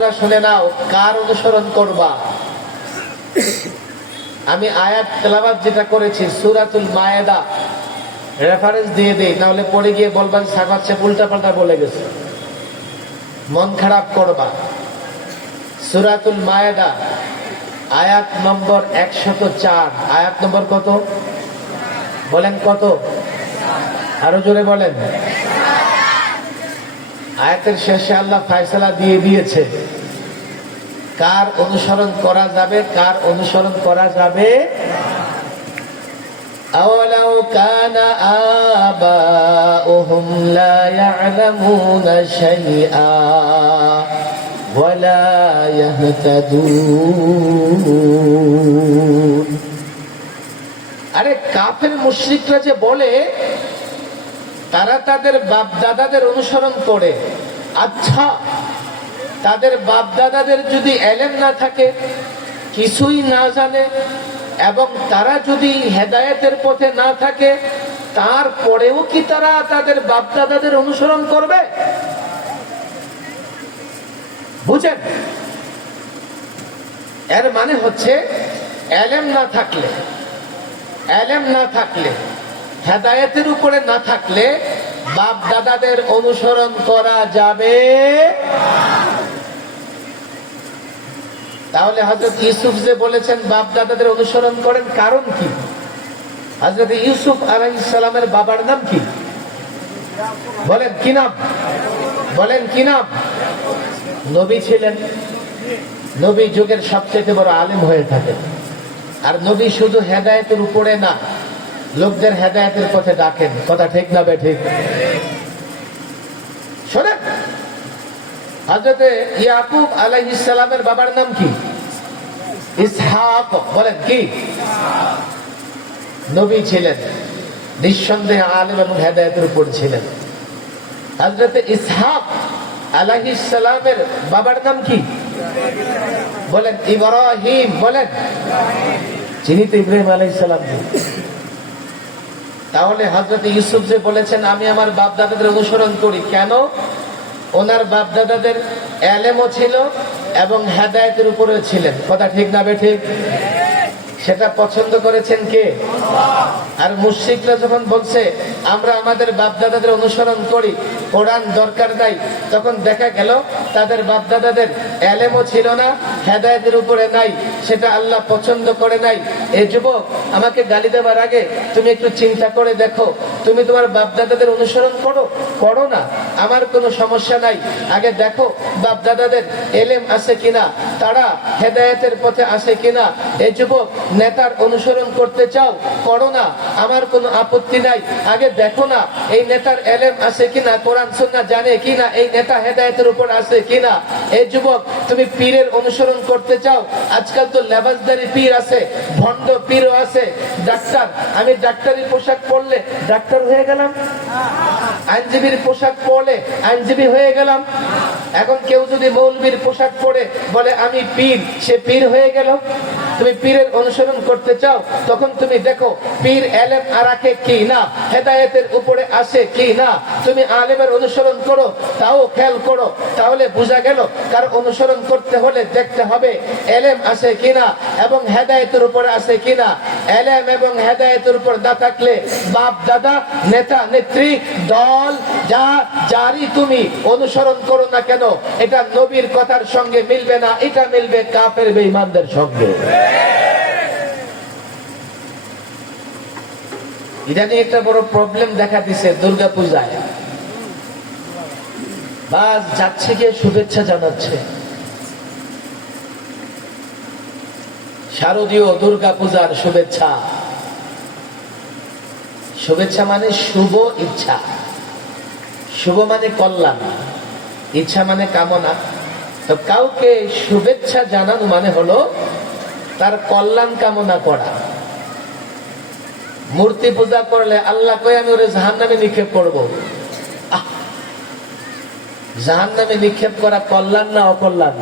শুনে নাও, কার অনুসরণ করবা? আমি আয়াত তেলাবাদ যেটা করেছি, সুরাতুল মায়েদা রেফারেন্স দিয়ে দেই নাহলে পড়ে গিয়ে বলবেন, সাগর, সে উল্টা পাল্টা বলে গেছে। মন খারাপ করবা। সুরাতুল মায়েদা, আয়াত নম্বর একশত চার। আয়াত নম্বর কত? বলেন কত? আরও জোরে বলেন। আয়াতের শেষে আল্লাহ ফায়সালা দিয়ে দিয়েছে কার অনুসরণ করা যাবে কার অনুসরণ করা যাবে أولو كان آباؤهم لا يعلمون شيئا ولا يهتدون আরে কাফের মুশরিকরা যে বলে তারা তাদের বাপ দাদাদের অনুসরণ করে আচ্ছা তাদের বাপ দাদাদের যদি এলেম না থাকে, কিছুই না জানে, এবং তারা যদি হেদায়েতের পথে না থাকে, তারপরেও কি তারা তাদের বাপ দাদাদের অনুসরণ করবে? বুঝেন? এর মানে হচ্ছে, এলেম না থাকলে, এলেম না থাকলে, হেদায়েতের উপরে না থাকলে বাপ দাদাদের অনুসরণ করা যাবে। তাহলে হজরত ইউসুফ যে বলেছেন বাপ দাদাদের অনুসরণ করেন, কারণ কি? হজরত ইউসুফ আলাই ইসলামের বাবার নাম কি? বলেন কি নাম? বলেন কি নাম? নবী ছিলেন। নবী যুগের সবচেয়ে বড় আলিম হয়ে থাকেন। আর নবী শুধু হেদায়েতের উপরে না লোকদের হেদায়েতের পথে ডাকেন। কথা ঠিক না বে ঠিক। শোনেন হজরতে ইয়াকুব সালামের বাবার নাম কি? ইসহাক, বলেন কি? নবী ছিলেন, নিঃসন্দেহে আলেম এবং হেদায়তের উপর ছিলেন। হজরতে ইসহাক আলাইহিস সালামের বাবার নাম কি? বলেন ইব্রাহিম, বলেন। চিনি তো ইব্রাহিম তাহলে হজরত ইউসুফ যে বলেছেন, আমি আমার বাপ দাদাদের অনুসরণ করি। কেন? ওনার বাপ দাদাদের এলেমও ছিল এবং হেদায়তের উপরেও ছিলেন। কথা ঠিক না ঠিক? সেটা পছন্দ করেছেন কে? আর মুশিকরা যখন বলছে, আমরা আমাদের বাপদাদাদের অনুসরণ করি, কোরআন দরকার নাই। তখন দেখা গেল, তাদের বাপ দাদাদের এলেমও ছিল না, হেদায়তের উপরে নাই। সেটা আল্লাহ পছন্দ করে নাই। এই যুবক, আমাকে গালি দেওয়ার আগে তুমি একটু চিন্তা করে দেখো। তুমি তোমার বাপ দাদাদের অনুসরণ করো? করো না। আমার কোনো সমস্যা নাই। আগে দেখো বাপ দাদাদের এলেম আছে কিনা, তারা হেদায়েতের পথে আছে কিনা। এই যুবক, নেতার অনুসরণ করতে চাও? করো না। আমার কোনো আপত্তি নাই। আগে দেখো না এই নেতার এলেম আছে কিনা, কোরআন, সুন্নাহ জানে কিনা, এই নেতা হেদায়েতের উপর আছে কিনা। এই যুবক, তুমি পীরের অনুসরণ করতে চাও? আজকাল ডাক্তার। আমি ডাক্তারি পোশাক পরলে ডাক্তার হয়ে গেলাম। আইনজীবীর পোশাক পরলে আইনজীবী হয়ে গেলাম। এখন কেউ যদি পোশাক পরে বলে, আমি পীর, সে পীর হয়ে গেল। তুমি পীরের অনুসরণ করতে চাও, তখন তুমি দেখো, পীর এলেম আরাকে কি না? হেদায়েতের উপরে আসে কি না? তুমি আলেমের অনুসরণ করো, তাও খেয়াল করো। তাহলে বোঝা গেল, কার অনুসরণ করতে হলে দেখতে হবে, এলেম আছে কিনা এবং হেদায়েতের উপরে আছে কিনা এলেম এবং হেদায়েতের উপর না থাকলে বাপ, দাদা, নেতা, নেত্রী, দল, যা, যারই তুমি অনুসরণ করো না কেন, এটা নবীর কথার সঙ্গে মিলবে না, এটা মিলবে কাপের বেঈমানদের সঙ্গে। ইদানি একটা বড় প্রবলেম দেখা দিছে দুর্গা পূজায় বাস যাচ্ছে গিয়ে শুভেচ্ছা জানাচ্ছে। শারদীয় দুর্গা পূজার শুভেচ্ছা। শুভেচ্ছা মানে শুভ ইচ্ছা। শুভ মানে কল্যাণ। ইচ্ছা মানে কামনা। তো কাউকে শুভেচ্ছা জানানো মানে হলো তার কল্যাণ কামনা করা। মূর্তি পূজা করলে আল্লাহ কয়, আমি ওরে জাহান নামে নিক্ষেপ করব। জাহান নামে নিক্ষেপ করা কল্যাণ না অকল্যাণ?